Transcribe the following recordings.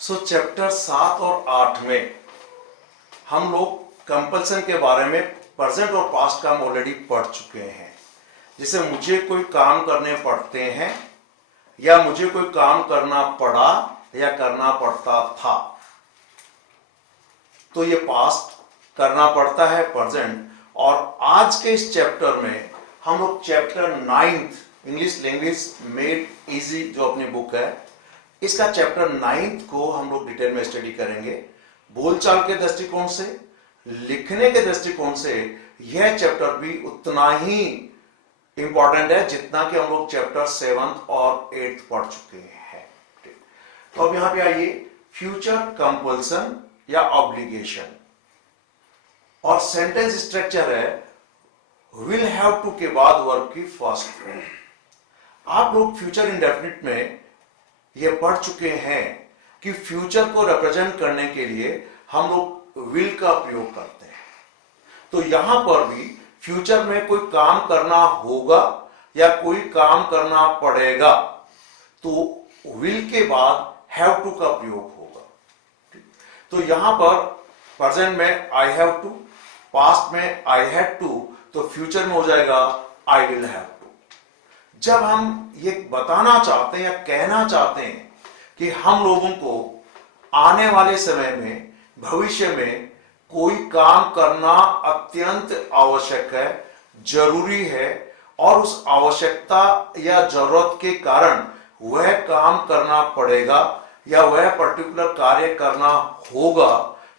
Chapter 7 और 8 में हम लोग कंपल्सन के बारे में प्रेजेंट और पास्ट का हम ऑलरेडी पढ़ चुके हैं। जैसे मुझे कोई काम करने पड़ते हैं या मुझे कोई काम करना पड़ा या करना पड़ता था, तो ये पास्ट करना पड़ता है, प्रेजेंट। और आज के इस चैप्टर में हम लोग chapter 9 English language made easy जो अपनी बुक है, इसका चैप्टर 9 को हम लोग डिटेल में स्टडी करेंगे। बोलचाल के दृष्टिकोण से, लिखने के दृष्टिकोण से यह चैप्टर भी उतना ही इंपॉर्टेंट है जितना कि हम लोग चैप्टर 7 और 8 पढ़ चुके हैं। तो अब यहां पे आइए, फ्यूचर कंपल्सन या ऑब्लिगेशन और सेंटेंस स्ट्रक्चर है विल हैव टू के बाद वर्ब की फर्स्ट फॉर्म। आप लोग फ्यूचर इंडेफिनिट में यह पढ़ चुके हैं कि फ्यूचर को रिप्रेजेंट करने के लिए हम लोग विल का प्रयोग करते हैं। तो यहां पर भी फ्यूचर में कोई काम करना होगा या कोई काम करना पड़ेगा तो विल के बाद हैव टू का प्रयोग होगा। तो यहां पर प्रेजेंट में आई हैव टू, पास्ट में आई हैड टू, तो फ्यूचर में हो जाएगा आई विल हैव टू। जब हम ये बताना चाहते हैं या कहना चाहते हैं कि हम लोगों को आने वाले समय में, भविष्य में कोई काम करना अत्यंत आवश्यक है, जरूरी है, और उस आवश्यकता या जरूरत के कारण वह काम करना पड़ेगा या वह पर्टिकुलर कार्य करना होगा,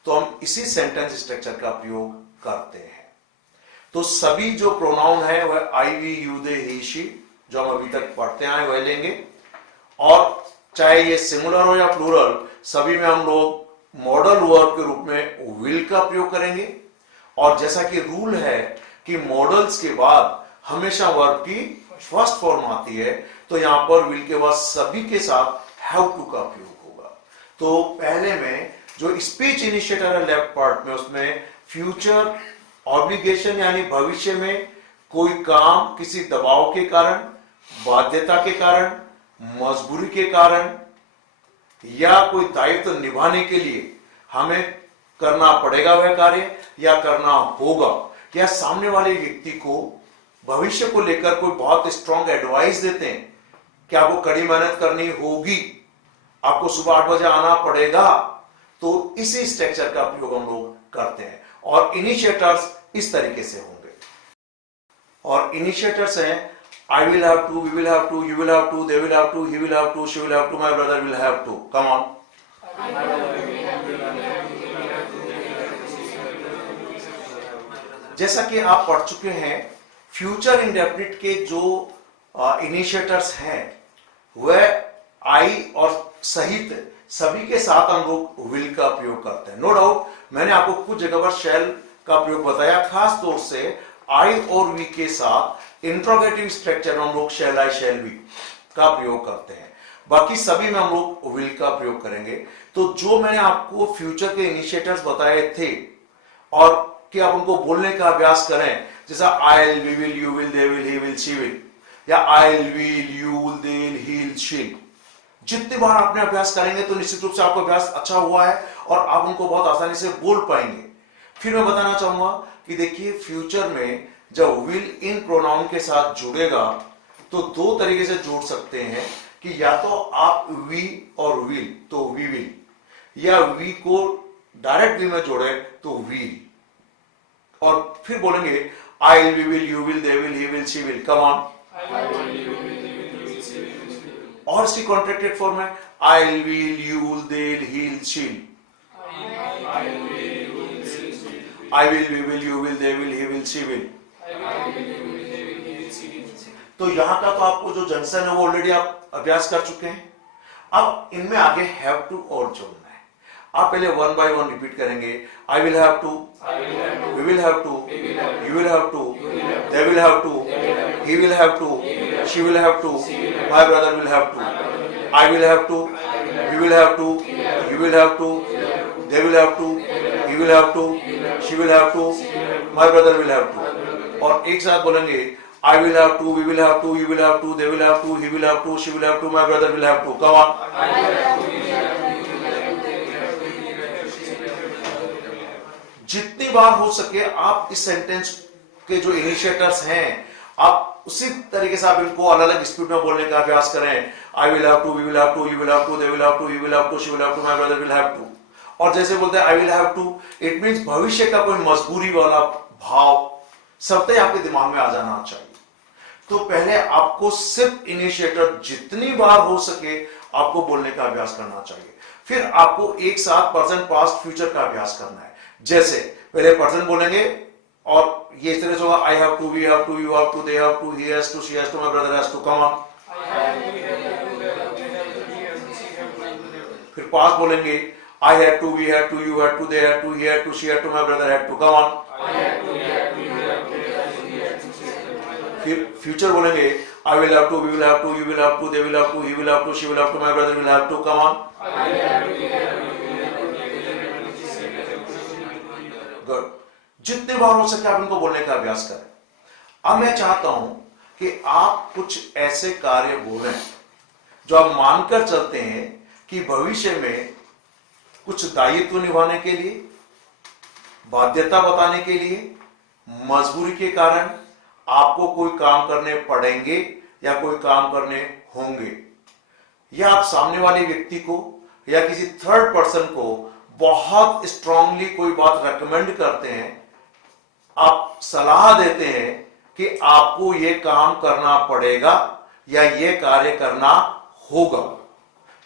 तो हम इसी सेंटेंस स्ट्रक्चर का प्रयोग करते हैं। तो सभी जो प्रोनाउन है वह I, we, you, they, he, she जो हम अभी तक पढ़ते आए वह लेंगे, और चाहे ये सिंगुलर हो या प्लूरल, सभी में हम लोग मॉडल वर्ब के रूप में विल का प्रयोग करेंगे। और जैसा कि रूल है कि मॉडल्स के बाद हमेशा वर्ब की फर्स्ट फॉर्म आती है, तो यहां पर विल के बाद सभी के साथ हैव टू का प्रयोग होगा। तो पहले में जो स्पीच इनिशिएटर है लेफ्ट पार्ट में, उसमें फ्यूचर ऑब्लिगेशन यानी भविष्य में कोई काम किसी दबाव के कारण, बाध्यता के कारण, मजबूरी के कारण या कोई दायित्व निभाने के लिए हमें करना पड़ेगा वह कार्य या करना होगा, या सामने वाले व्यक्ति को भविष्य को लेकर कोई बहुत स्ट्रांग एडवाइस देते हैं कि आपको कड़ी मेहनत करनी होगी, आपको सुबह 8 बजे आना पड़ेगा, तो इसी स्ट्रक्चर का प्रयोग हम लोग करते हैं। और इनिशिएटर्स इस तरीके से होंगे, और इनिशिएटर्स हैं I will have to, we will have to, you will have to, they will have to, he will have to, she will have to, my brother will have to. Come on. जैसा कि आप पढ़ चुके हैं, future indefinite के जो initiators हैं वह आई और सहित सभी के साथ हम लोग विल का प्रयोग करते हैं। नो डाउट मैंने आपको कुछ जगह पर शैल का प्रयोग बताया, खास तौर से आई और वी के साथ इंट्रोगेटिव स्ट्रक्चर में हम लोग शैल आई शैल वी का प्रयोग करते हैं। बाकी सभी में हम लोग विल का प्रयोग करेंगे। तो जो मैंने आपको फ्यूचर के इनिशिएटर्स बताए थे और कि आप उनको बोलने का अभ्यास करें, जैसा I will, we will, you will, they will, he will, she will, या I will, you will, they will, he will, she will, जितनी बार आपने अभ्यास करेंगे तो निश्चित रूप से आपका अभ्यास अच्छा हुआ है और आप उनको बहुत आसानी से बोल पाएंगे। फिर मैं बताना चाहूंगा कि देखिए, फ्यूचर में जब विल इन प्रोनाउन के साथ जुड़ेगा तो दो तरीके से जोड़ सकते हैं कि या तो आप वी और विल तो वी विल, या वी को डायरेक्ट वी में जोड़े तो विल, और फिर बोलेंगे I will, we will, you will, they will, he will, she will. Come on. और इसकी कॉन्ट्रैक्टेड फॉर्म है I will, you will, they will, he will, she will. I will, we will, you will, they will, he will, she will. तो यहां का तो आपको जो junction है वो ऑलरेडी आप अभ्यास कर चुके हैं। अब इनमें आगे हैव टू और जोड़ना है। आप पहले वन बाय वन रिपीट करेंगे। I will have to, we will have to, you will have to, they will have to, he will have to, she will have to, my brother will have to. I will have to, we will have to, you will have to, they will have to, he will have to, she will have to, my brother will have to. और एक साथ बोलेंगे I will have to, we will have to, you will have to, they will have to, he will have to, she will have to, my brother will have to. Come on. जितनी बार हो सके आप इस sentence के जो initiators हैं, आप उसी तरीके से आप इनको अलग अलग स्पीड में बोलने का अभ्यास करें। I will have to, we will have to, you will have to, they will have to, he will have to, she will have to, my brother will have to. और जैसे बोलते हैं I will have to, it means भविष्य का कोई मजबूरी वाला भाव सबसे आपके दिमाग में आ जाना चाहिए। तो पहले आपको सिर्फ इनिशिएटर जितनी बार हो सके आपको बोलने का अभ्यास करना चाहिए। फिर आपको एक साथ प्रेजेंट, पास्ट, फ्यूचर का अभ्यास करना है। जैसे पहले प्रेजेंट बोलेंगे और ये इस तरह से होगा, I have to, we have to, you have to, they have to, he has to, she has to, my brother has to. Come on. फिर पास्ट बोलेंगे, I had to, we had to, you had to, they had to, he had to, she had to, my brother had to. Come on. फिर future बोलेंगे, I will have to, we will have to, you will have to, they will have to, he will have to, she will have to, my brother will have to. Come on. Good. जितने बार हो सके आप इनको बोलने का अभ्यास करें। अब मैं चाहता हूं कि आप कुछ ऐसे कार्य बोलें जो आप मानकर चलते हैं कि भविष्य में कुछ दायित्व निभाने के लिए, बाध्यता बताने के लिए, मजबूरी के कारण आपको कोई काम करने पड़ेंगे या कोई काम करने होंगे, या आप सामने वाले व्यक्ति को या किसी थर्ड पर्सन को बहुत स्ट्रांगली कोई बात रेकमेंड करते हैं, आप सलाह देते हैं कि आपको यह काम करना पड़ेगा या यह कार्य करना होगा।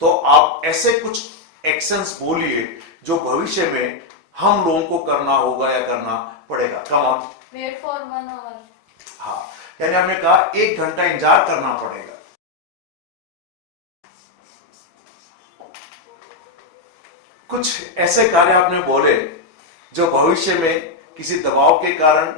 तो आप ऐसे कुछ एक्शंस बोलिए जो भविष्य में हम लोगों को करना होगा या करना पड़ेगा। Come on. Wait for 1 hour. हाँ, यानी आपने कहा 1 घंटा इंतजार करना पड़ेगा। कुछ ऐसे कार्य आपने बोले जो भविष्य में किसी दबाव के कारण,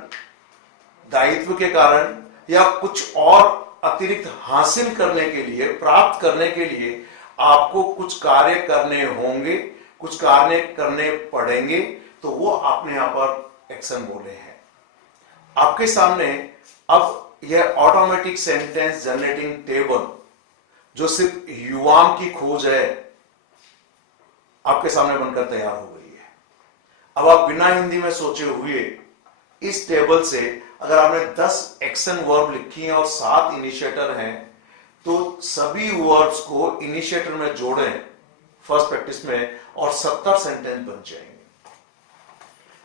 दायित्व के कारण या कुछ और अतिरिक्त हासिल करने के लिए, प्राप्त करने के लिए आपको कुछ कार्य करने होंगे, कुछ कार्य करने पड़ेंगे, तो वो आपने यहां पर एक्शन बोले हैं। आपके सामने अब यह ऑटोमेटिक सेंटेंस जनरेटिंग टेबल जो सिर्फ युवाओं की खोज है, आपके सामने बनकर तैयार हो गई है। अब आप बिना हिंदी में सोचे हुए इस टेबल से अगर आपने 10 एक्शन वर्ब लिखी हैं और 7 इनिशिएटर हैं, तो सभी वर्ब्स को इनिशिएटर में जोड़ें फर्स्ट प्रैक्टिस में और 70 सेंटेंस बन जाएंगे।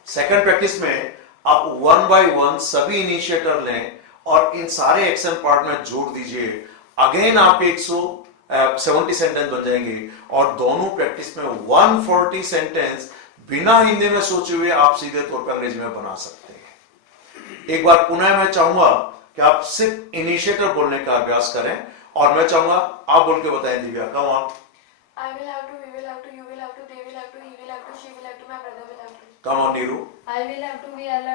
सेकंड प्रैक्टिस में आप 1 बाय 1 सभी इनिशिएटर लें और इन सारे एक्शन पार्ट में जोड़ दीजिए। अगेन आप 170 सेंटेंस बन जाएंगे और दोनों प्रैक्टिस में 140 सेंटेंस बिना हिंदी में सोचे हुए आप सीधे तौर पर अंग्रेजी में बना सकते हैं। एक बार पुनः मैं चाहूंगा कि आप सिर्फ इनिशिएटर बोलने का अभ्यास करें और मैं चाहूंगा आप बोल के बताएं दिव्या। कम on. I will have to, we will have to, you will have to, they will have to, he will have to, she will have to, my brother will have to. Come on Neeru. I will have to, we will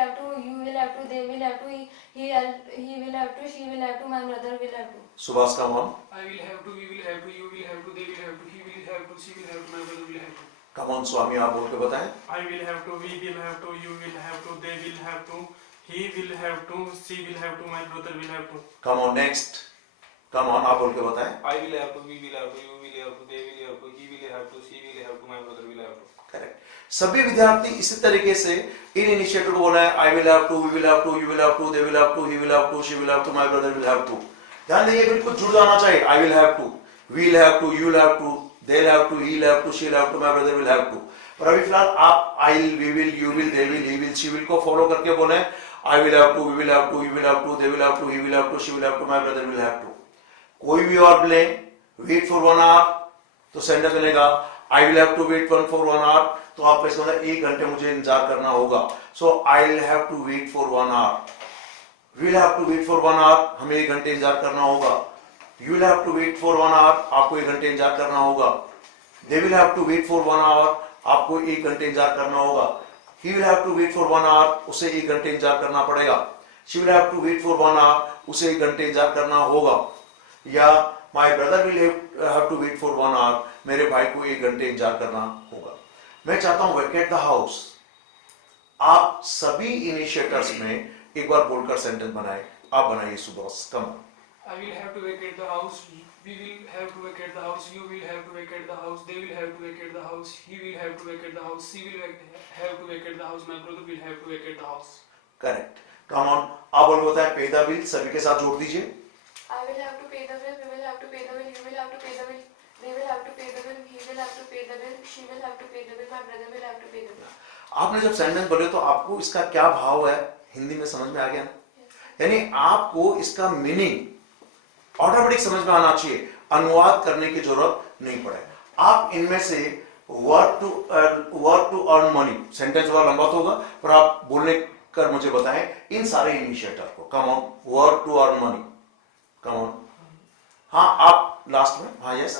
have to, you will have to, they will have to, he will have to, she will have to, my brother will have to. Subhash come on. I will have to, we will have to, you will have to, they will have to, he will have to, she will have to, my brother will have to. Come on Swami आप बोल के बताएं। I will have to, we will have to, you will have to, they will have to, he will have to, she will have to, my brother will have to. Come on next. Come on आप बोल के बताएं। I will have to, we will have to, you will have to, they will have to, he will have to, she will have to, my brother will have to. Correct. सभी विद्यार्थी इसी तरीके से इन initiator को बोला है, I will have to, we will have to, you will have to, they will have to, he will have to, she will have to, my brother will have to. ध्यान देइए बिल्कुल जुड़ जाना चाहिए। I will have to, we will have to, you will have to, they will have to, he will have to, she will have to, my brother will have to. पर अभी फिलहाल आप I will, we will, you will, they will, he will, she will को follow करके बोले I will have to, we will have to, you will have to, they will have to, he will have to, she will have to, my brother will have to. कोई भी और लें, wait for 1 hour तो sentence बनेगा I will have to wait for 1 hour, तो आप इसको 1 घंटे मुझे इंतजार करना होगा। So I will have to wait for 1 hour. Will have to wait for 1 hour, हमें 1 घंटे इंतजार करना होगा। You will have to wait for 1 hour, आपको 1 घंटे इंतजार करना होगा। They will have to wait for 1 hour, आपको 1 घंटे इंतजार करना होगा। He will have to wait for 1 hour, उसे 1 घंटे इंतजार करना पड़ेगा। She will have to wait for 1 hour, उसे 1 घंटे इंतजार करना होगा। या my brother will have to wait for 1 hour, मेरे भाई को 1 घंटे इंतजार करना होगा। मैं चाहता हूं वेकेट द हाउस आप सभी इनिशिएटर्स में एक बार बोलकर सेंटेंस बनाए। आप बनाइए सुभाष। कम। I will have to vacate the house. We will have to vacate the house. You will have to vacate the house. They will have to vacate the house. He will have to vacate the house. She will have to vacate the house. My brother will have to vacate the house. Correct, come on. आप बोल बताए पे the bill, सभी के साथ जोड़ दीजिए। I will have to pay the bill. We will have to pay the bill. You will have to pay the bill. They will have to pay the bill. He will have to pay the bill. She will have to pay the bill. My brother will have to pay the bill. आपने जब sentence बोले तो आपको इसका क्या भाव है हिंदी में समझ में आ गया ना? यानी आपको इसका मीनिंग ऑटोमेटिक समझ में आना चाहिए, अनुवाद करने की जरूरत नहीं पड़े। आप इनमें से work to earn money, sentence थोड़ा लंबा तो होगा पर आप बोलने कर मुझे बताएं इन सारे इनिशिएटर को। Come on, work to earn money, come on. हाँ आप लास्ट में, हाँ yes.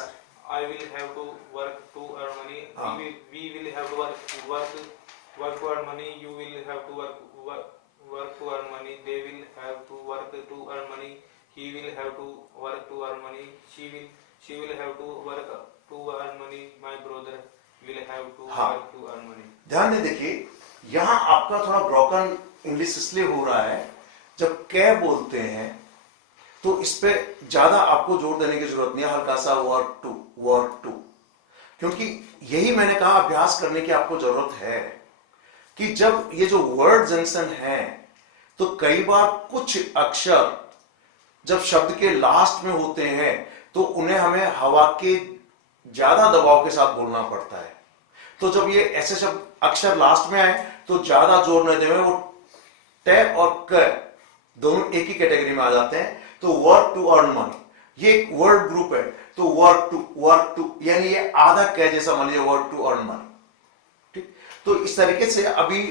I will have to work to earn money. हाँ। We will have to work to earn money. You will have to work to earn money. They will have to work to earn money. He will have to work to earn money. She will have to work to earn money. My brother will have to हाँ। work to earn money. ध्यान दे, देखिए यहां आपका थोड़ा broken English इसलिए हो रहा है, जब कै बोलते हैं तो इस पे ज्यादा आपको जोर देने की जरूरत नहीं है, हल्का सा वर्क टू, क्योंकि यही मैंने कहा अभ्यास करने की आपको जरूरत है कि जब ये जो वर्ड जंक्शन है तो कई बार कुछ अक्षर जब शब्द के लास्ट में होते हैं तो उन्हें हमें हवा के ज्यादा दबाव के साथ बोलना पड़ता है। तो जब ये ऐसे शब्द अक्षर लास्ट में आए तो ज्यादा जोर न देवे, वो टे और क दोनों एक ही कैटेगरी में आ जाते हैं। तो वर्क टू अर्न मनी ये एक वर्ड ग्रुप है, तो वर्क टू यानी ये आधा कै जैसा मान लीजिए, वर्क टू अर्न मनी। ठीक, तो इस तरीके से अभी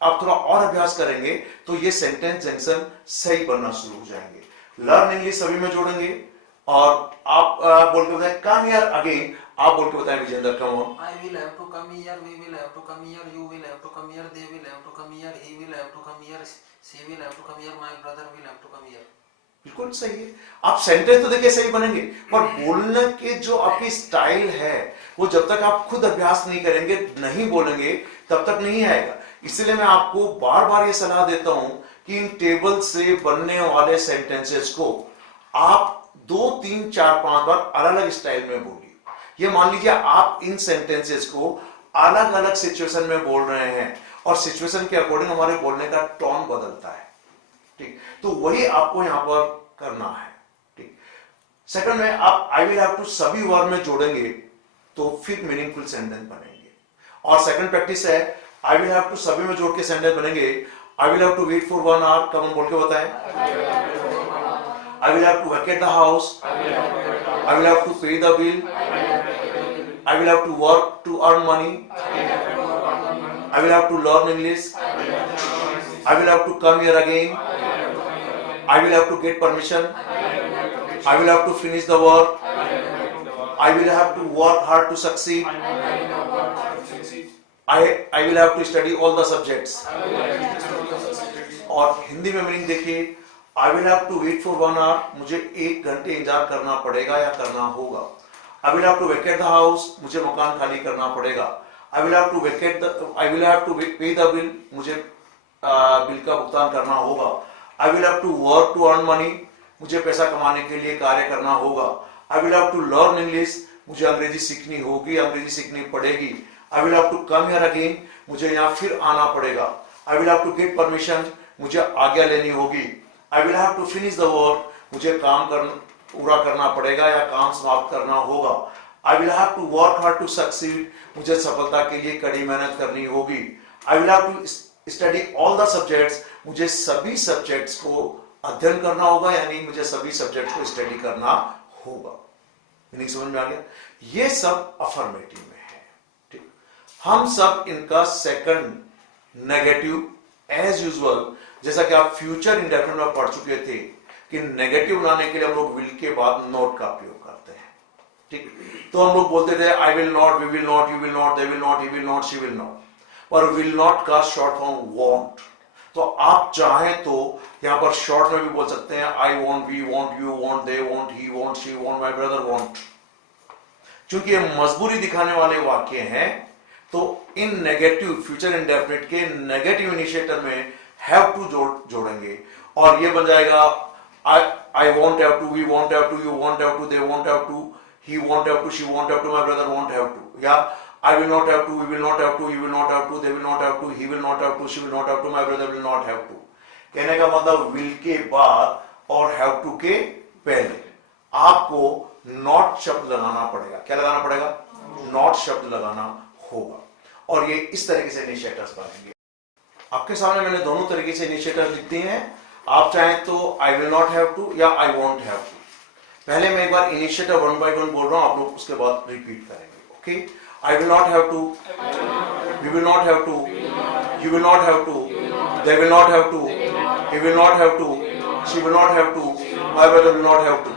आप थोड़ा और अभ्यास करेंगे तो ये सेंटेंस जंक्शन सही बनना शुरू हो जाएंगे। लर्न इंग्लिश सभी में जोड़ेंगे और आप बोल के बताएं कम हियर अगेन। आप बोल के बताएं Vijender, come on. I will have to come here, we will have to come here, you will have to come here, they will have to come here, he will have to come here, she will have to come here, my brother will have to come here. बिल्कुल सही है। आप sentence तो देखिए सही बनेंगे, पर बोलने के जो आपकी स्टाइल है वो जब तक आप खुद अभ्यास नहीं करेंगे, नहीं बोलेंगे, तब तक नहीं आएगा। इसलिए मैं आपको बार बार ये सलाह देता हूं कि इन टेबल से बनने वाले सेंटेंसेस को आप 2, 3, 4, 5 बार अलग अलग स्टाइल में बोलिए। ये मान लीजिए आप इन सेंटेंसेस को अलग अलग सिचुएशन में बोल रहे हैं और सिचुएशन के अकॉर्डिंग हमारे बोलने का टोन बदलता है। ठीक, तो वही आपको यहां पर करना है। ठीक, सेकंड में आप आई विल हैव टू सभी वर्ड में जोड़ेंगे तो फिर मीनिंगफुल सेंटेंस बनेंगे। और सेकंड प्रैक्टिस है आई विल हैव टू सभी में जोड़ के सेंटेंस बनेंगे। I will have to wait for 1 hour, come on बोल के बताएं। I will have to vacate the house, I will have to pay the bill, I will have to work to earn money, I will have to learn English, I will have to come here again, I will have to get permission, I will have to finish the work, I will have to work hard to succeed, I will have to study all the subjects। और हिंदी में meaning देखिए, I will have to wait for 1 hour, मुझे 1 घंटे इंतजार करना पड़ेगा या करना होगा। I will have to vacate the house, मुझे मकान खाली करना पड़ेगा। I will have to pay the bill, मुझे बिल का भुगतान करना होगा। I will have to work to earn money, मुझे पैसा कमाने के लिए कार्य करना होगा। I will have to learn English, मुझे अंग्रेजी सीखनी होगी, अंग्रेजी सीखनी पड़ेगी। I will have to come here again, मुझे यहाँ फिर आना पड़ेगा। I will have to get permission, मुझे आज्ञा लेनी होगी। I will have to finish the work, मुझे काम पूरा करना पड़ेगा या काम समाप्त करना होगा। I will have to work hard to succeed, मुझे सफलता के लिए कड़ी मेहनत करनी होगी। I will have to study all the subjects, मुझे सभी सब्जेक्ट्स को अध्ययन करना होगा, यानी मुझे सभी सब्जेक्ट्स को स्टडी करना होगा। मीनिंग समझ में आ गया? ये सब अफर्मेटिव में है। ठीक, हम सब इनका सेकंड नेगेटिव एज यूजुअल, जैसा कि आप फ्यूचर इंडेफिनिट में पढ़ चुके थे कि नेगेटिव लाने के लिए हम लोग विल के बाद नॉट का प्रयोग करते हैं। ठीक, तो हम लोग बोलते थे I will not, we will not, you will not, they will not, he will not, she will not. और विल नॉट का शॉर्ट फॉर्म वॉन्ट। तो आप चाहें तो यहां पर शॉर्ट में भी बोल सकते हैं I won't, we won't, you won't, they won't, he won't, she won't, my brother won't. क्योंकि ये मजबूरी दिखाने वाले वाक्य हैं तो इन नेगेटिव फ्यूचर इंडेफिनिट के नेगेटिव इनिशिएटर में हैव टू जोड़ेंगे और ये बन जाएगा I won't have to, we won't have to, you won't have to, they won't have to, he won't have to, she won't have to, my brother won't have to. Yeah, I will not have to, we will not have to, you will not have to, they will not have to, he will not have to, she will not have to, my brother will not have to. कहने का मतलब will के बाद और have to के पहले आपको not शब्द लगाना पड़ेगा. क्या लगाना पड़ेगा? not शब्द लगाना होगा. और ये इस तरीके से इनिशिएटर्स बनेंगे. आपके सामने मैंने दोनों तरीके से इनिशिएटर्स लिखते हैं. आप चाहें तो I will not have to या I won't have to. पहले मैं एक बार इनिशिएटर 1 by 1 बोल रहा हूं, आप लोग उसके बाद रिपीट करेंगे. Okay? I will not have to, we will not have to, you will not have to, they will not have to, he will not have to, she will not have to, my brother will not have to.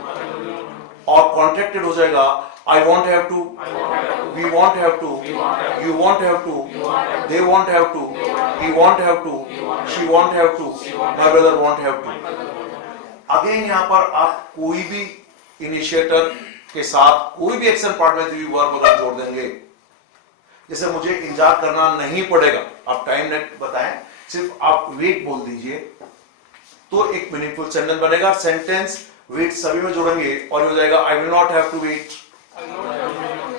और contracted हो जाएगा I won't have to, we won't have to, you won't have to, they won't have to, he won't have to, she won't have to, my brother won't have to. Again यहाँ पर आप कोई भी initiator के साथ कोई भी action part में वर्ब अगर जोड़ देंगे, जैसे मुझे इंतजार करना नहीं पड़ेगा, आप टाइम नेट बताएं, सिर्फ आप वेट बोल दीजिए तो एक मीनिंगफुल सेंटेंस बनेगा. सेंटेंस वेट सभी में जोड़ेंगे और हो जाएगा I will not have to wait,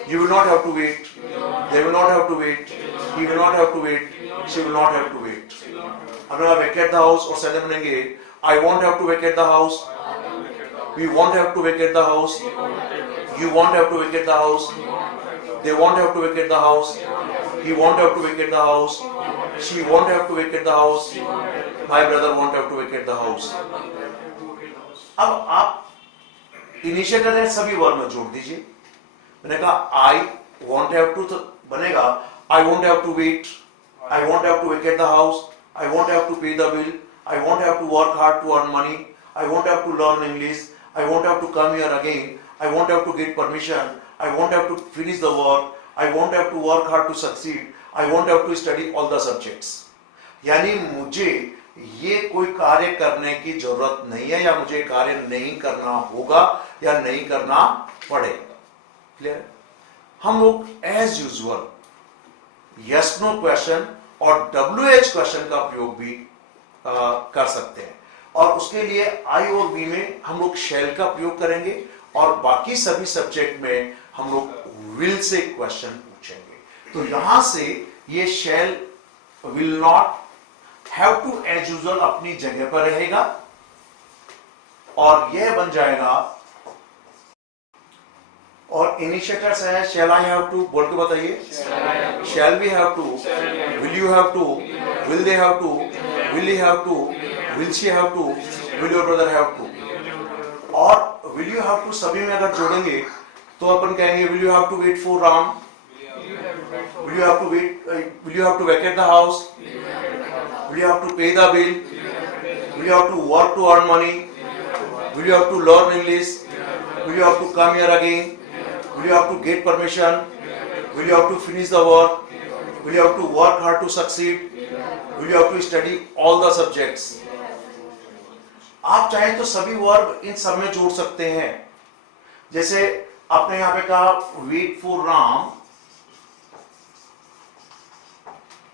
you will not have to wait, they will not have to wait, he will not have to wait, she will not have to wait. अब आप vacate the house और sentence बनेंगे I won't have to vacate the house, we won't have to vacate the house, you won't have to vacate the house, they won't have to vacate the house, he won't have to vacate the house, she won't have to vacate the house, my brother won't have to vacate the house. अब आप initiator है सभी verb में जोड़ दीजिए. मैंने कहा I won't have to तो बनेगा I won't have to wait, I won't have to vacate the house, I won't have to pay the bill, I won't have to work hard to earn money, I won't have to learn English, I won't have to come here again, I won't have to get permission, I won't have to finish the work, I won't have to work hard to succeed, I won't have to study all the subjects. यानी मुझे ये कोई कार्य करने की जरूरत नहीं है या मुझे कार्य नहीं करना होगा या नहीं करना पड़ेगा. क्लियर? हम लोग as usual yes no question और WH क्वेश्चन का प्रयोग भी कर सकते हैं और उसके लिए I और B में हम लोग शैल का प्रयोग करेंगे और बाकी सभी सब्जेक्ट में हम लोग विल से क्वेश्चन पूछेंगे. तो यहां से ये shall will not have to as usual अपनी जगह पर रहेगा और यह बन जाएगा. और इनिशिएटर्स है शैल आई हैव टू, बोल के बताइए. Shall we have to, will you have to, will they have to, will he have to, will she have to, will your brother have to. और विल यू हैव टू सभी में अगर जोड़ेंगे तो अपन कहेंगे will you have to wait for Ram, will you have to wait, will you have to vacate the house, will you have to pay the bill, will you have to work to earn money, will you have to learn English, will you have to come here again, will you have to get permission, will you have to finish the work, will you have to work hard to succeed, will you have to study all the subjects. आप चाहें तो सभी verb in सब में जोड़ सकते हैं. जैसे आपने यहां पे कहा वेट फॉर राम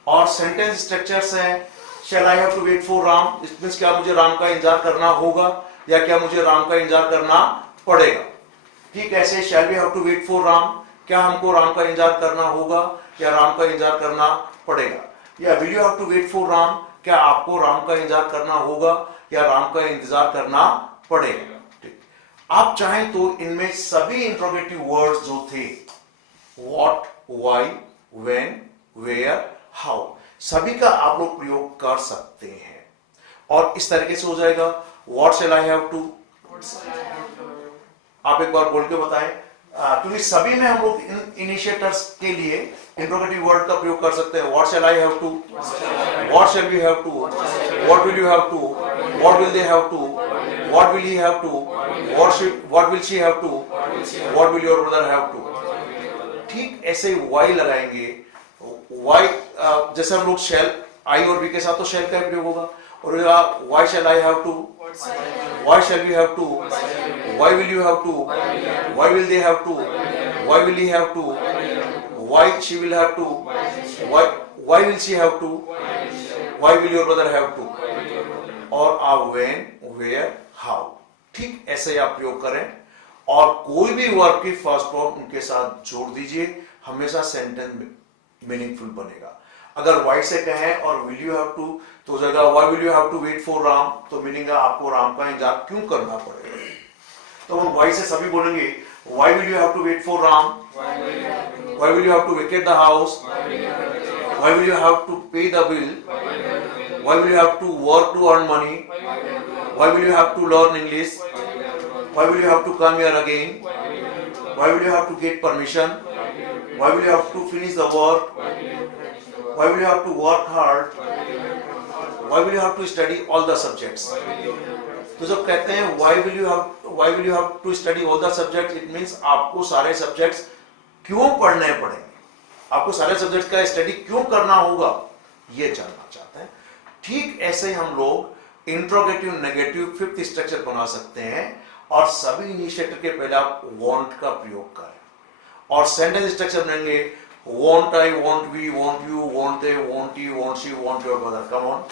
और सेंटेंस स्ट्रक्चर्स हैं shall I have to wait for Ram. It means क्या मुझे राम का इंतजार करना होगा या क्या मुझे राम का इंतजार करना पड़ेगा. ठीक ऐसे shall we have to wait for Ram, क्या हमको राम का इंतजार करना होगा या राम का इंतजार करना पड़ेगा. या will you have to wait for Ram, क्या आपको राम का इंतजार करना होगा या राम का इंतजार करना पड़ेगा. ठीक. आप चाहें तो इनमें सभी इंट्रोगेटिव वर्ड्स जो थे what, why, when, where, how, सभी का आप लोग प्रयोग कर सकते हैं और इस तरीके से हो जाएगा. What shall I have to, आप एक बार बोल के बताएं. क्योंकि सभी में हम लोग इनिशिएटर्स के लिए इंट्रोगेटिव वर्ड का प्रयोग कर सकते हैं. What shall I have to, what shall we have to, what will you have to, what will they have to, what will he have to, what will she have to, what will your brother have to. ठीक ऐसे Y लगाएंगे. Y जैसे हम लोग शैल आई और B के साथ तो शैल का प्रयोग होगा और why shall I have to, why shall we have to, why will you have to, why will they have to, why will he have to, why she will have to, why will she have to, why will your brother have to. और when, where, how ठीक ऐसे ही आप प्रयोग करें और कोई भी verb की फर्स्ट फॉर्म उनके साथ जोड़ दीजिए, हमेशा सेंटेंस मीनिंगफुल बनेगा। अगर वाई से कहें और विल यू हैव टू, तो जगह why will you have to wait for Ram, तो मीनिंग है आपको राम का इंतजार क्यों करना पड़ेगा। तो हम वाई से सभी बोलेंगे why will you have to wait for Ram, why will you have to vacate the house, why will you have to pay the bill, why will you have to work to earn money, why will you have to learn English, why will you have to come here again, why will you have to get permission, why will you have to finish the work, why will you have to work hard, why will you have to study all the subjects। तो जब कहते हैं why will you have to study all the subjects, it means आपको सारे subjects क्यों पढ़ने पड़ेंगे, आपको सारे सब्जेक्ट्स का स्टडी क्यों करना होगा, ये जानना चाहते हैं। ठीक ऐसे हम लोग इंट्रोगेटिव नेगेटिव फिफ्थ स्ट्रक्चर बना सकते हैं और सभी इनिशिएटर के पहले आप वांट का प्रयोग करें और सेंटेंस स्ट्रक्चर बनेंगे want I, want we, want you, want they, want you, want she, want your brother। Come on।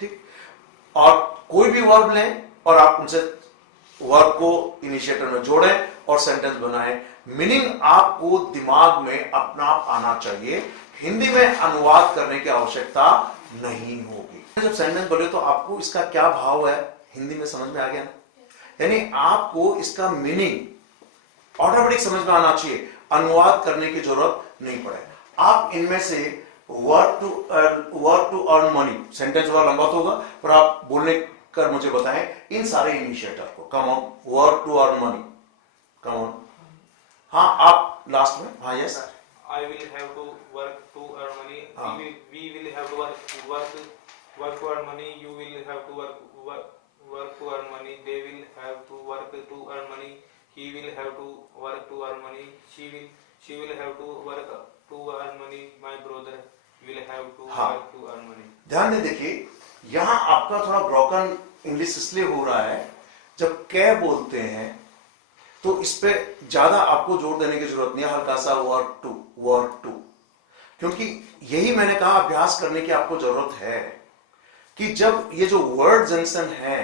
ठीक, और कोई भी वर्ब लें और आप उनसे वर्ब को इनिशिएटर में जोड़ें और सेंटेंस बनाएं। मीनिंग आपको दिमाग में अपना आप आना चाहिए, हिंदी में अनुवाद करने की आवश्यकता नहीं होगी। जब सेंटेंस बोले तो आपको इसका क्या भाव है हिंदी में समझ में आ गया ना, यानी आपको इसका मीनिंग ऑटोमेटिक समझ में आना चाहिए, अनुवाद करने की जरूरत नहीं पड़े। आप इनमें से work to earn money sentence थोड़ा लंबा तो होगा पर आप बोलने कर मुझे बताएं इन सारे इनिशिएटर को। Come on, work to earn money, come on. हाँ आप लास्ट में, हाँ yes. I will have to work to earn money, we will have to work to earn money, you will have to work to earn money, they will have to work to earn money, he will have to work to earn money, she will have to work to earn money, my brother will have to work to earn money। ध्यान दें, देखिए यहां आपका थोड़ा broken English इसलिए हो रहा है, जब कै बोलते हैं तो इस पे ज्यादा आपको जोर देने की जरूरत नहीं है, हल्का सा वर्क टू, क्योंकि यही मैंने कहा अभ्यास करने की आपको जरूरत है कि जब ये जो वर्ड जंक्शन है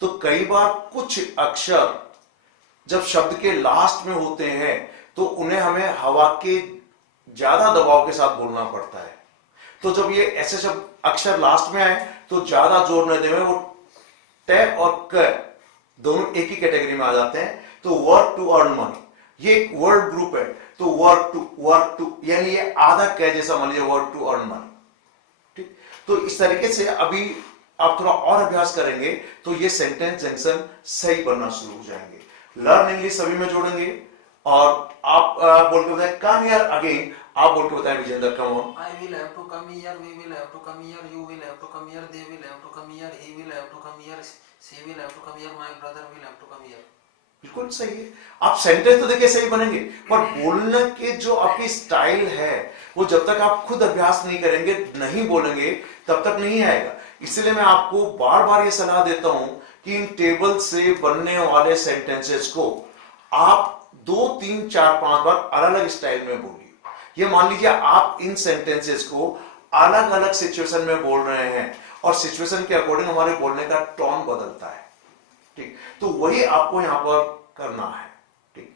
तो कई बार कुछ अक्षर जब शब्द के लास्ट में होते हैं तो उन्हें हमें हवा के ज्यादा दबाव के साथ बोलना पड़ता है। तो जब ये ऐसे शब्द अक्षर लास्ट में आए तो ज्यादा जोर न देवे, वो टे और क दोनों एक ही कैटेगरी में आ जाते हैं। तो वर्क टू अर्न मनी ये एक वर्ड ग्रुप है, तो वर्क टू यानी ये आधा कै जैसा मान लीजिए वर्क टू अर्न मनी। ठीक, तो इस तरीके से अभी आप थोड़ा और अभ्यास करेंगे तो ये सेंटेंस जंक्शन सही बनना शुरू हो जाएंगे। लर्न इंग्लिश सभी में जोड़ेंगे और आप बोल के बताएं कम हियर अगेन, आप बोल के बताएं Vijender, come on. I will have to come here, we will have to come here, you will have to come here, they will have to come here, he will have to come here, she will have to come here, my brother will have to come here। बिल्कुल सही है। आप sentence तो देखिए सही बनेंगे पर बोलने के जो आपकी स्टाइल है वो जब तक आप खुद अभ्यास नहीं करेंगे, नहीं बोलेंगे, तब तक नहीं आएगा। इसलिए मैं आपको बार बार ये सलाह देता हूं कि इन टेबल से बनने वाले सेंटेंसेस को आप 2, 3, 4, 5 बार अलग अलग स्टाइल में बोलिए। ये मान लीजिए आप इन सेंटेंसेस को अलग अलग सिचुएशन में बोल रहे हैं और सिचुएशन के अकॉर्डिंग हमारे बोलने का टोन बदलता है। ठीक, तो वही आपको यहां पर करना है। ठीक,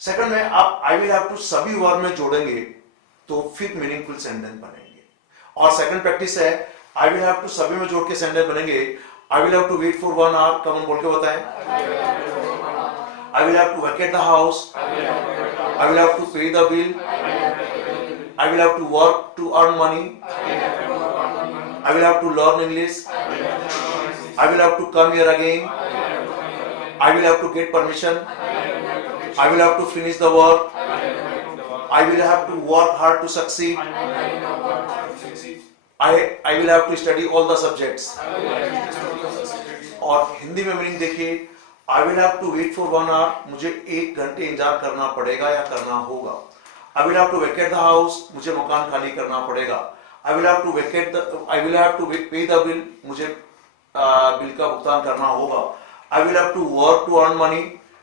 सेकंड में आप आई विल हैव टू सभी वर्ड में जोड़ेंगे तो फिर मीनिंगफुल सेंटेंस बनेंगे। और सेकंड प्रैक्टिस है आई विल हैव टू सभी में जोड़ के सेंटेंस बनेंगे। I will have to wait for 1 hour, come बोल के बताएं। I will have to vacate the house, I will have to pay the bill, I will have to work to earn money, I will have to learn English, I will have to come here again, I will have to get permission, I will have to finish the work, I will have to work hard to succeed, I will have to study all the subjects। और हिंदी में meaning देखिए, I will have to wait for 1 hour, मुझे 1 घंटे इंतजार करना पड़ेगा या करना होगा। I will have to vacate the house, मुझे मकान खाली करना पड़ेगा। I will have to pay the bill, मुझे बिल का भुगतान करना होगा। I will have to work to earn money,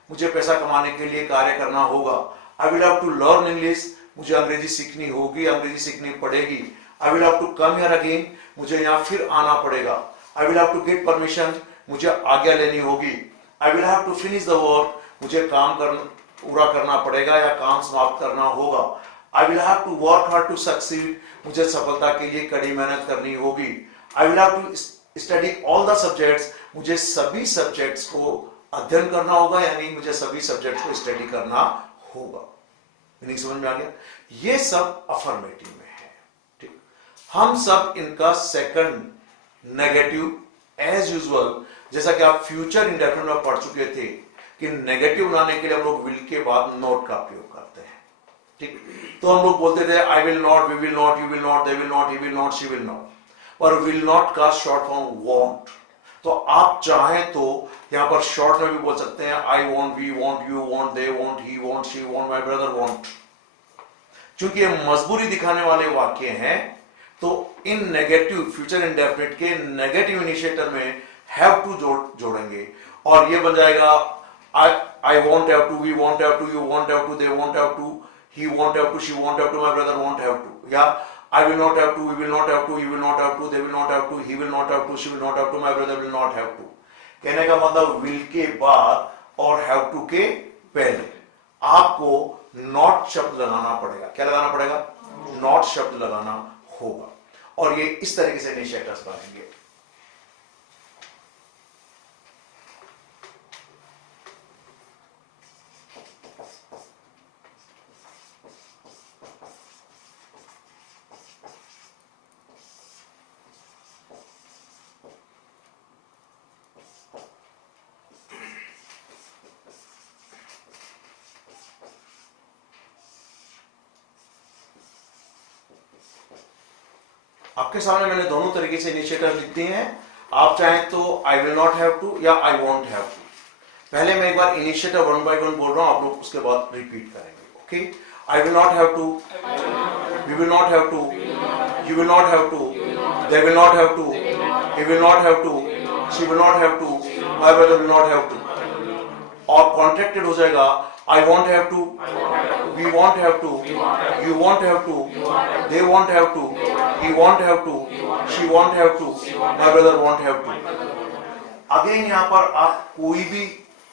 मुझे पैसा कमाने के लिए कार्य करना होगा। I will have to learn English, मुझे अंग्रेजी सीखनी होगी, अंग्रेजी सीखनी पड़ेगी। I will have to come here again, मुझे यहाँ फिर आना पड़ेगा. I will have to get permission, मुझे आज्ञा लेनी होगी. I will have to finish the work, मुझे काम पूरा करना पड़ेगा या काम समाप्त करना होगा. I will have to work hard to succeed, मुझे सफलता के लिए कड़ी मेहनत करनी होगी. I will have to study all the subjects, मुझे सभी सब्जेक्ट्स को अध्ययन करना होगा, यानी मुझे सभी सब्जेक्ट्स को स्टडी करना होगा. मीनिंग समझ में आ गया? ये सब अफर्मेटिव में है. ठीक, हम सब इनका सेकंड नेगेटिव एज यूजुअल, जैसा कि आप फ्यूचर इंडेफिनिट में पढ़ चुके थे कि नेगेटिव बनाने के लिए हम लोग विल के बाद नॉट का उपयोग करते हैं. ठीक, तो हम लोग बोलते थे I will not, we will not, you will not, they will not, he will not, she will not. और विल नॉट का शॉर्ट फॉर्म वॉन्ट. तो आप चाहें तो यहां पर शॉर्ट में भी बोल सकते हैं I won't, we won't, you won't, they won't, he won't, she won't, my brother won't. क्योंकि ये मजबूरी दिखाने वाले वाक्य हैं, तो इन नेगेटिव फ्यूचर इंडेफिनिट के नेगेटिव इनिशिएटर में हैव टू जोड़ेंगे और ये बन जाएगा I won't have to, we won't have to, you won't have to, they won't have to, he won't have to, she won't have to, my brother won't have to. Yeah, I will not have to, we will not have to, you will not have to, they will not have to, he will not have to, she will not have to, my brother will not have to. कहने का मतलब will के बाद और have to के पहले आपको not शब्द लगाना पड़ेगा. क्या लगाना पड़ेगा? not शब्द लगाना होगा. और ये इस तरीके से इनिशिएटर्स बनेंगे. आपके सामने मैंने दोनों तरीके से इनिशिएटर लिख दिए हैं. आप चाहें तो I will not have to या आई वॉन्ट हैव टू. पहले मैं एक बार इनिशिएटर वन बाय वन बोल रहा हूं, आप लोग उसके बाद रिपीट करेंगे. Okay, I will not have to, we will not have to, you will not have to, they will not have to, he will not have to, she will not have to, my brother will not have to. और contracted हो जाएगा I won't have to, we won't have to, you won't have to, they won't have to, he won't have to, she won't have to, my brother won't have to. Again यहाँ पर आप कोई भी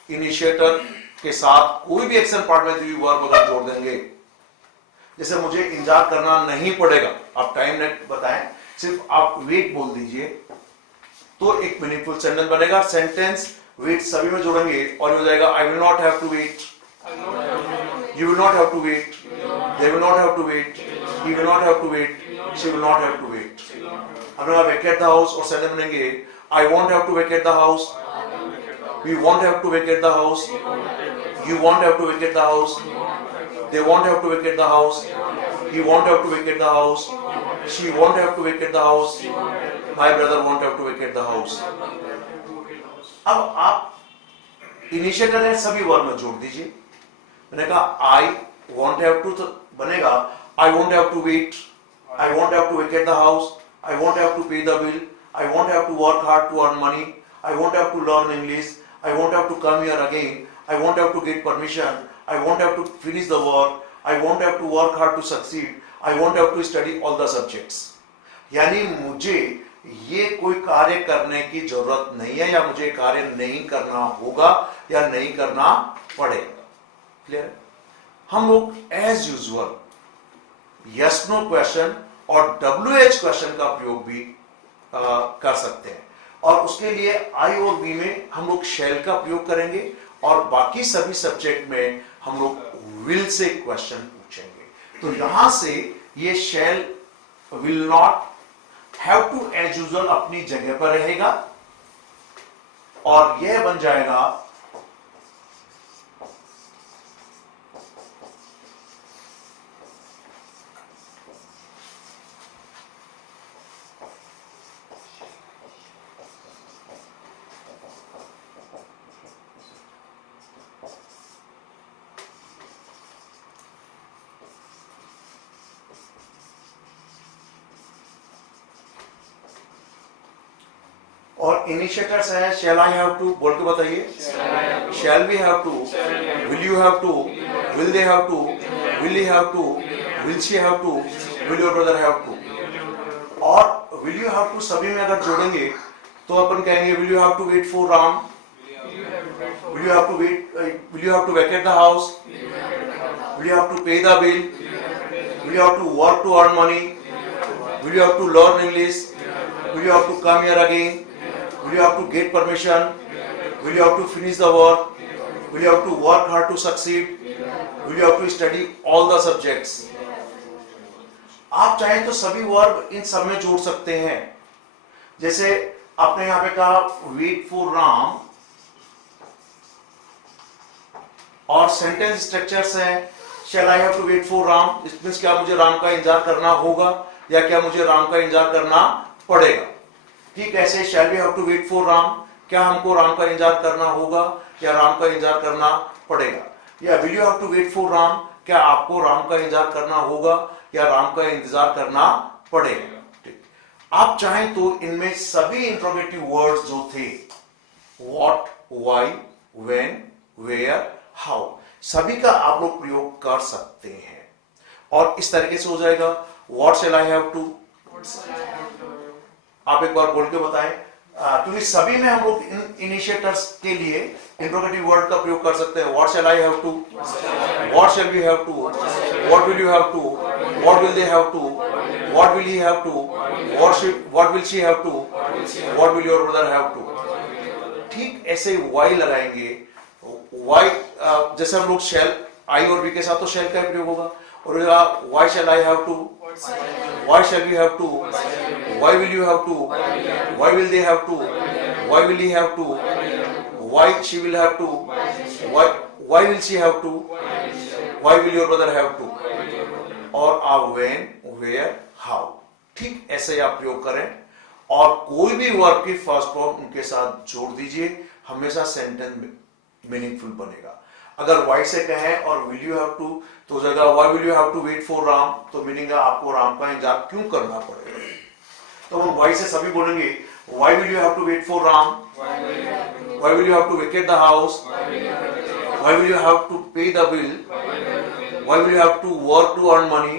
initiator के साथ कोई भी action part में भी वर्ब अगर जोड़ देंगे, जैसे मुझे इंतजार करना नहीं पड़ेगा, आप टाइम नेट बताएं, सिर्फ आप वेट बोल दीजिए तो एक मीनिंगफुल सेंटेंस बनेगा. सेंटेंस वेट सभी में जोड़ेंगे और हो जाएगा I will not have to wait, you will not have to wait, they will not have to wait, he will not have to wait, she will not have to wait. अब आप vacate the house और sentence बनेंगे I won't have to vacate the house, we won't have to vacate the house, you won't have to vacate the house, they won't have to vacate the house, he won't have to vacate the house, she won't have to vacate the house, my brother won't have to vacate the house. अब आप initiator है सभी verb में जोड़ दीजिए. मैंने कहा आई won't have to तो बनेगा I won't have to wait, I won't have to vacate the house, I won't have to pay the bill, I won't have to work hard to earn money, I won't have to learn English, I won't have to come here again, I won't have to get permission, I won't have to finish the work, I won't have to work hard to succeed, I won't have to study all the subjects. यानी मुझे ये कोई कार्य करने की जरूरत नहीं है या मुझे कार्य नहीं करना होगा या नहीं करना पड़ेगा. क्लियर? हम लोग as usual yes no question और WH क्वेश्चन का प्रयोग भी कर सकते हैं और उसके लिए आई और बी में हम लोग शैल का प्रयोग करेंगे और बाकी सभी सब्जेक्ट में हम लोग विल से क्वेश्चन पूछेंगे. तो यहां से ये shall will not have to as usual अपनी जगह पर रहेगा और यह बन जाएगा और इनिशिएटर्स है शैल आई हैव टू, बोल के बताइए. Shall we have to, will you have to, will they have to, will he have to, will she have to, will your brother have to. और विल यू हैव टू सभी में अगर जोड़ेंगे तो अपन कहेंगे will you have to wait for Ram, Will you have to wait for? will you have to vacate the house, will you have to pay the bill, will you have to work to earn money, will you have to learn English, will you have to come here again, will you have to get permission, will you have to finish the work, will you have to work hard to succeed, will you have to study all the subjects. आप चाहें तो सभी verb in सब में जोड़ सकते हैं। जैसे आपने यहां पे कहा वेट फॉर राम, और सेंटेंस स्ट्रक्चर्स हैं shall I have to wait for Ram, it means क्या मुझे राम का इंतजार करना होगा या क्या मुझे राम का इंतजार करना पड़ेगा। ठीक ऐसे shall we have to wait for Ram, क्या हमको राम का इंतजार करना होगा या राम का इंतजार करना पड़ेगा। या will you have to wait for Ram, क्या आपको राम का इंतजार करना होगा या राम का इंतजार करना पड़ेगा। ठीक, आप चाहें तो इनमें सभी इंट्रोगेटिव वर्ड्स जो थे what, why, when, where, how, सभी का आप लोग प्रयोग कर सकते हैं और इस तरीके से हो जाएगा। What shall I have to, आप एक बार बोल के बताएं, क्योंकि सभी में हम लोग इनिशिएटर्स के लिए इंट्रोगेटिव वर्ड का प्रयोग कर सकते हैं। What shall I have to, what shall we have to, what will you have to, what will they have to, what will he have to, what will she have to, what will your brother have to. ठीक ऐसे Y लगाएंगे। Y जैसे हम लोग शैल, आई और we के साथ तो शैल का प्रयोग होगा, और why shall I have to, why shall we have to, why will you have to, why will they have to, why will he have to, why she will have to, why will she have to, why will your brother have to, और आप when, where, how. ठीक ऐसे आप प्रयोग करें और कोई भी वर्ब की फर्स्ट फॉर्म उनके साथ जोड़ दीजिए, हमेशा सेंटेंस मीनिंगफुल बनेगा। अगर वाई से कहें और विल यू हैव टू तो हो जाएगा why will you have to wait for Ram, तो मीनिंग है आपको राम का इंतजार क्यों करना पड़ेगा। तो हम वाई से सभी बोलेंगे why will you have to wait for Ram, why will you have to vacate the house, why will you have to pay the bill, why will you have to work to earn money,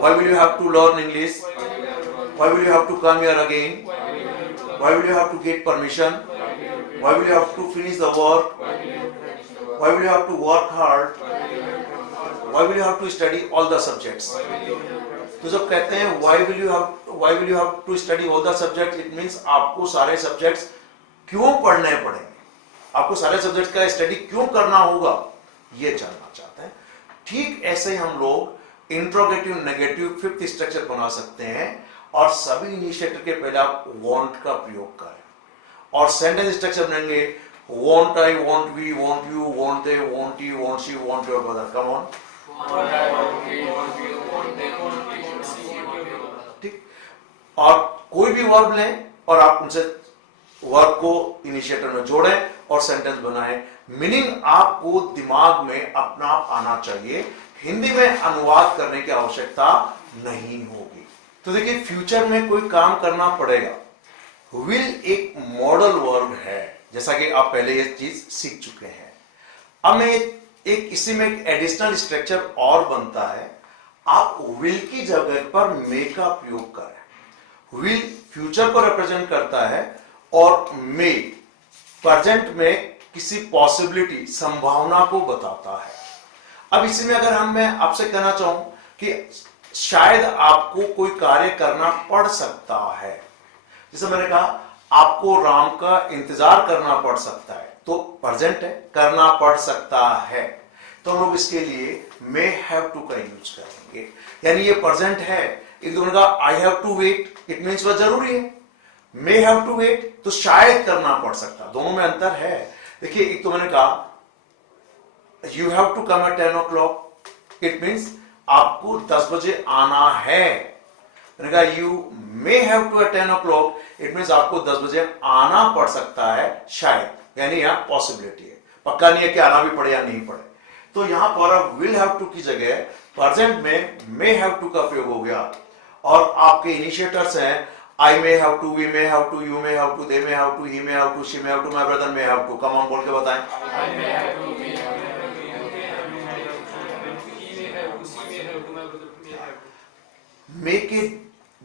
why will you have to learn English, why will you have to come here again, why will you have to get permission, why will you have to finish the work, why will you have to work hard, why will you have to study all the subjects। तो जब कहते हैं why will you have to study all the subjects, it means आपको सारे subjects क्यों पढ़ने पड़ेंगे, आपको सारे सब्जेक्ट्स का स्टडी क्यों करना होगा, ये जानना चाहते हैं। ठीक ऐसे हम लोग इंट्रोगेटिव नेगेटिव फिफ्थ स्ट्रक्चर बना सकते हैं और सभी इनिशिएटर के पहले आप वांट का प्रयोग करें और सेंटेंस स्ट्रक्चर बनेंगे won't I, won't we, won't you, won't they, won't you, won't she, won't your brother. Come on. ठीक, और कोई भी वर्ब लें और आप उनसे वर्ब को इनिशिएटर में जोड़ें और सेंटेंस बनाएं। मीनिंग आपको दिमाग में अपना आप आना चाहिए, हिंदी में अनुवाद करने की आवश्यकता नहीं होगी। तो देखिए फ्यूचर में कोई काम करना पड़ेगा, विल एक मॉडल वर्ब है, जैसा कि आप पहले ये चीज सीख चुके हैं। अब मैं एक इसी में एक एडिशनल स्ट्रक्चर और बनता है, आप विल की जगह पर मे का प्रयोग करें। विल फ्यूचर को रिप्रेजेंट करता है और मे प्रेजेंट में किसी पॉसिबिलिटी, संभावना को बताता है। अब इसी में अगर मैं आपसे कहना चाहूं कि शायद आपको कोई कार्य करना पड़ सकता है, जैसे मैंने कहा आपको राम का इंतजार करना पड़ सकता है, तो प्रेजेंट है, करना पड़ सकता है, तो हम लोग इसके लिए मे हैव टू का यूज करेंगे। यानी ये प्रेजेंट है, एक दूसरे का I have to wait, it means वह जरूरी है। मे हैव टू वेट तो शायद करना पड़ सकता, दोनों में अंतर है। देखिए एक तो मैंने कहा you have to come at 10 o'clock, it means आपको 10 बजे आना है। मैंने कहा you may have to at 10 o'clock, it means आपको 10 बजे आना पड़ सकता है शायद, यानी यहां पॉसिबिलिटी है, पक्का नहीं है कि आना भी पड़े या नहीं पड़े। तो यहां पर अब विल हैव टू की जगह प्रेजेंट में मे हैव टू का प्रयोग हो गया और आपके इनिशिएटर्स हैं I may have to, we may have to, you may have to, they may have to, he may have to, she may have to, my brother may have to. Come on बोल के बताएं। मे के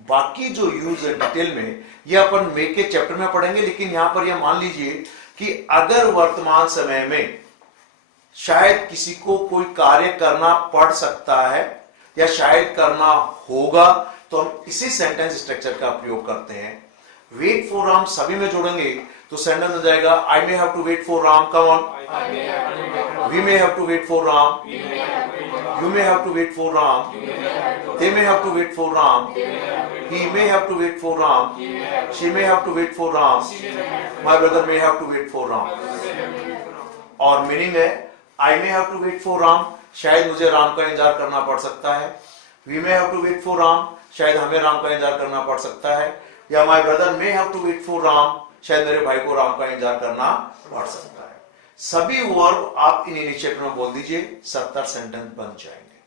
बाकी जो use है detail में ये अपन मे के चैप्टर में पढ़ेंगे, लेकिन यहां पर ये मान लीजिए कि अगर वर्तमान समय में शायद किसी को कोई कार्य करना पड़ सकता है या शायद करना होगा, तो हम इसी सेंटेंस स्ट्रक्चर का प्रयोग करते हैं। वेट फॉर राम सभी में जोड़ेंगे तो सेंटेंस हो जाएगा I may have to wait for Ram, come on, we may have to wait for Ram, you may have to wait for Ram, they may have to wait for Ram, he may have to wait for Ram, she may have to wait for Ram, my brother may have to wait for Ram। और meaning है I may have to wait for Ram, शायद मुझे राम का इंतजार करना पड़ सकता है, we may have to wait for Ram, शायद हमें राम का इंतजार करना पड़ सकता है, या my brother may have to wait for Ram, शायद मेरे भाई को राम का इंतजार करना पड़ सकता है। सभी वर्ब आप इन इनिशिएटिव में बोल दीजिए, 70 सेंटेंस बन जाएंगे।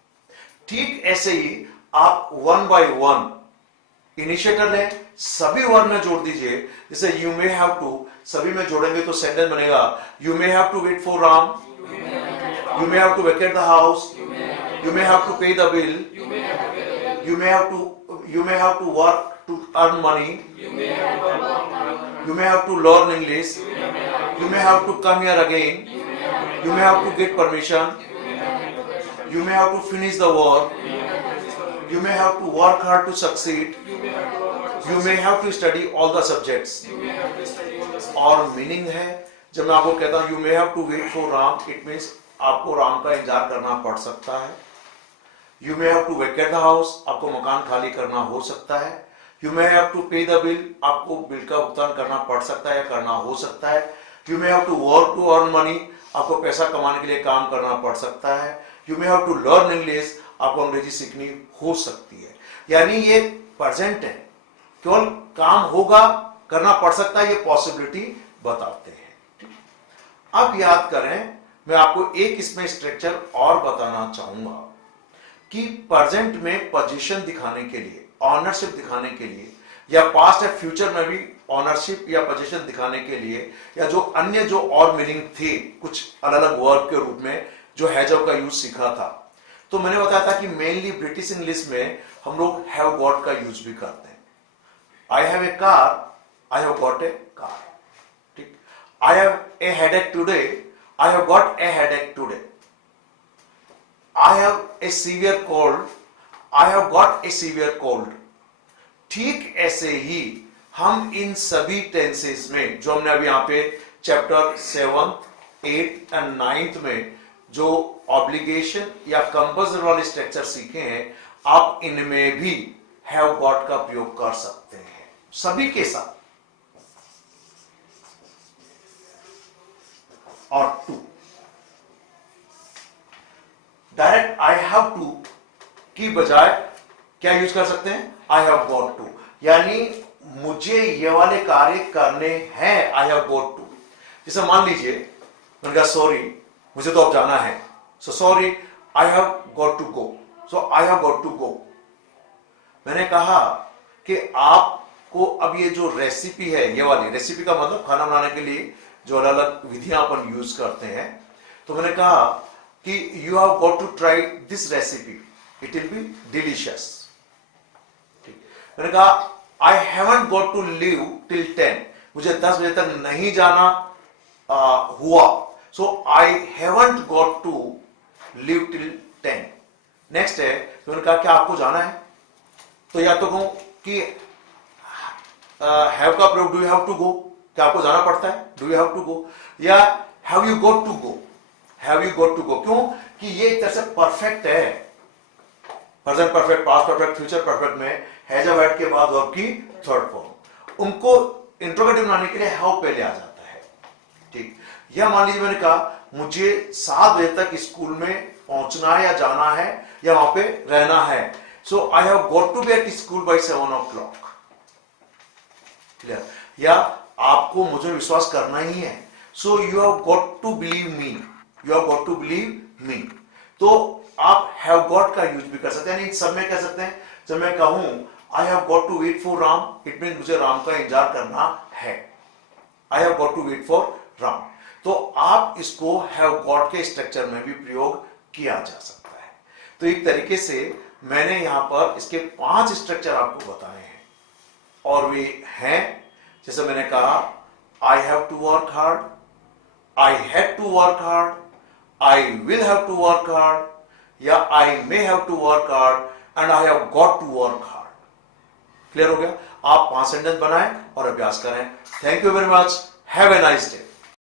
ठीक ऐसे ही आप वन बाय वन इनिशिएटर लें, सभी वर्ड में जोड़ दीजिए। जैसे यू मे हैव टू, सभी में जोड़ेंगे तो सेंटेंस बनेगा you may have to wait for Ram, you may have to vacate the house, you may have to pay the bill, you may have to work to earn money, you may have to learn English, you may have to come here again, you may have to get permission, you may have to finish the work, you may have to work hard to succeed, you may have to study all the subjects। और meaning है जब मैं आपको कहता हूं you may have to wait for Ram, it means आपको राम का इंतजार करना पड़ सकता है। You may have to vacate the house, आपको मकान खाली करना हो सकता है। You may have to pay the bill, आपको बिल का भुगतान करना पड़ सकता है या करना हो सकता है। You may have to work to earn money, आपको पैसा कमाने के लिए काम करना पड़ सकता है। You may have to learn English, आपको अंग्रेजी सीखनी हो सकती है। यानी ये प्रेजेंट है, केवल काम होगा, करना पड़ सकता है, ये पॉसिबिलिटी बताते हैं। अब याद करें, मैं आपको एक इसमें स्ट्रक्चर और बताना चाहूंगा कि प्रेजेंट में पोजीशन दिखाने के लिए, ऑनरशिप दिखाने के लिए, या पास्ट या फ्यूचर में भी ऑनरशिप या पोजीशन दिखाने के लिए, या जो अन्य जो और मीनिंग थे कुछ अलग अलग वर्ब के रूप में जो हैव का यूज सीखा था, तो मैंने बताया था कि मेनली ब्रिटिश इंग्लिश में हम लोग हैव गॉट का यूज भी करते हैं। I have a car, I have got a car. ठीक, I have a headache today, I have got a headache today. I have a severe cold, I have got a severe cold. ठीक ऐसे ही हम इन सभी tenses में जो हमने अभी यहां पे चैप्टर 7, 8 एंड 9 में जो ऑब्लिगेशन या कंपल्सरी वाले स्ट्रक्चर सीखे हैं, आप इनमें भी हैव गॉट का प्रयोग कर सकते हैं सभी के साथ। और to, direct I have to की बजाय क्या यूज कर सकते हैं, आई हैव गॉट टू। यानी मुझे ये वाले कार्य करने हैं, आई हैव गॉट टू। जैसे मान लीजिए मैंने कहा सॉरी, मुझे तो अब जाना है, so sorry I have got to go, so I have got to go. मैंने कहा कि आपको अब ये जो रेसिपी है, ये वाली रेसिपी का मतलब खाना बनाने के लिए जो अलग अलग विधियां अपन यूज करते हैं, तो मैंने कहा कि you have got to try this recipe, it will be delicious. मैंने कहा I haven't got to leave till 10, मुझे 10 बजे तक नहीं जाना हुआ, so I haven't got to leave till 10। Next है, तो मैंने कहा क्या आपको जाना है, तो या तो कहूं कि हैव का प्रयोग do you have to go, क्या आपको जाना पड़ता है, do you have to go, या have you got to go, have you got to go. क्यों कि ये एक तरह से परफेक्ट है, present perfect, past perfect, future perfect में हैज वर्ड के बाद वर्ब की थर्ड फॉर्म, उनको इंट्रोगेटिव बनाने के लिए हैव पहले आ जाता है। ठीक, यह मान लीजिए मैंने कहा मुझे 7 बजे तक स्कूल में पहुंचना है या जाना है या वहां पे रहना है, so I have got to be at school by 7 o'clock। Clear? या आपको मुझे विश्वास करना ही है, so you have got to believe me, you have got to believe me. तो आप हैव गॉट का यूज भी कर सकते हैं, इन सब में कह सकते हैं। जब मैं कहूं I have got to wait for Ram, it mean मुझे राम का इंतजार करना है, I have got to wait for Ram. तो आप इसको हैव गॉट के स्ट्रक्चर में भी प्रयोग किया जा सकता है। तो एक तरीके से मैंने यहां पर इसके 5 स्ट्रक्चर आपको बताए हैं और वे हैं, जैसे मैंने कहा, I have to work hard, I had to work hard, I will have to work hard, या I may have to work hard and I have got to work hard. Clear हो गया? आप 5 सेंटेंस बनाएं और अभ्यास करें। Thank you very much, have a nice day.